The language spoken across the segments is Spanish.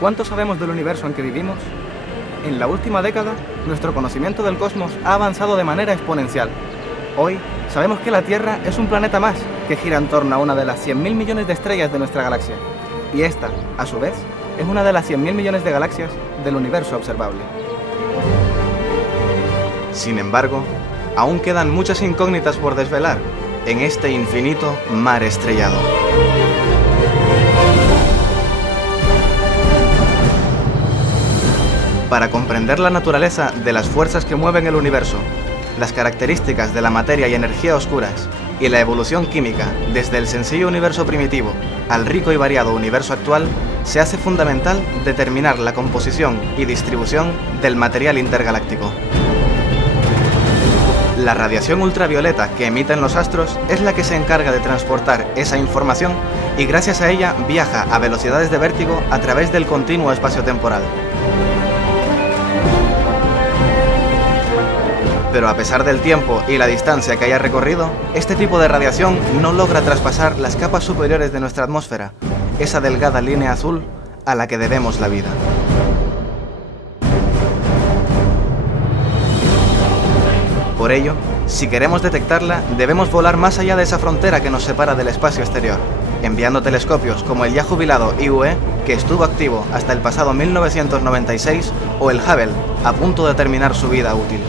¿Cuánto sabemos del universo en que vivimos? En la última década, nuestro conocimiento del cosmos ha avanzado de manera exponencial. Hoy, sabemos que la Tierra es un planeta más, que gira en torno a una de las 100.000 millones de estrellas de nuestra galaxia. Y esta, a su vez, es una de las 100.000 millones de galaxias del universo observable. Sin embargo, aún quedan muchas incógnitas por desvelar en este infinito mar estrellado. Para comprender la naturaleza de las fuerzas que mueven el universo, las características de la materia y energía oscuras, y la evolución química desde el sencillo universo primitivo al rico y variado universo actual, se hace fundamental determinar la composición y distribución del material intergaláctico. La radiación ultravioleta que emiten los astros es la que se encarga de transportar esa información y gracias a ella viaja a velocidades de vértigo a través del continuo espacio-temporal. Pero a pesar del tiempo y la distancia que haya recorrido, este tipo de radiación no logra traspasar las capas superiores de nuestra atmósfera, esa delgada línea azul a la que debemos la vida. Por ello, si queremos detectarla, debemos volar más allá de esa frontera que nos separa del espacio exterior, enviando telescopios como el ya jubilado IUE, que estuvo activo hasta el pasado 1996, o el Hubble, a punto de terminar su vida útil.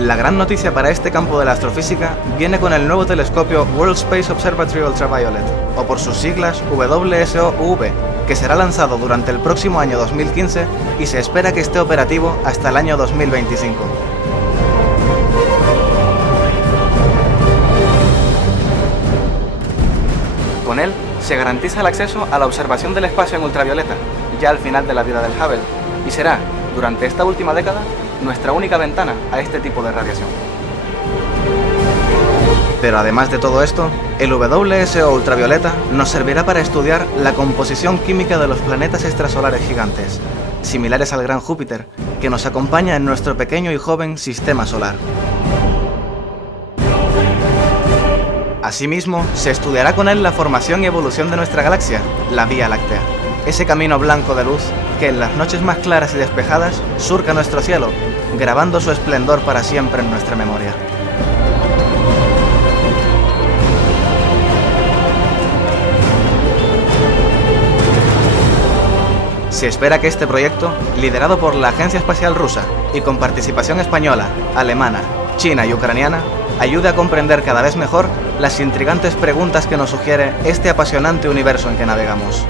La gran noticia para este campo de la astrofísica viene con el nuevo telescopio World Space Observatory Ultraviolet, o por sus siglas WSO-UV, que será lanzado durante el próximo año 2015 y se espera que esté operativo hasta el año 2025. Con él se garantiza el acceso a la observación del espacio en ultravioleta, ya al final de la vida del Hubble, y será, durante esta última década, nuestra única ventana a este tipo de radiación. Pero además de todo esto, el WSO ultravioleta nos servirá para estudiar la composición química de los planetas extrasolares gigantes, similares al gran Júpiter, que nos acompaña en nuestro pequeño y joven sistema solar. Asimismo, se estudiará con él la formación y evolución de nuestra galaxia, la Vía Láctea, ese camino blanco de luz que en las noches más claras y despejadas surca nuestro cielo, grabando su esplendor para siempre en nuestra memoria. Se espera que este proyecto, liderado por la Agencia Espacial Rusa y con participación española, alemana, china y ucraniana, ayude a comprender cada vez mejor las intrigantes preguntas que nos sugiere este apasionante universo en que navegamos.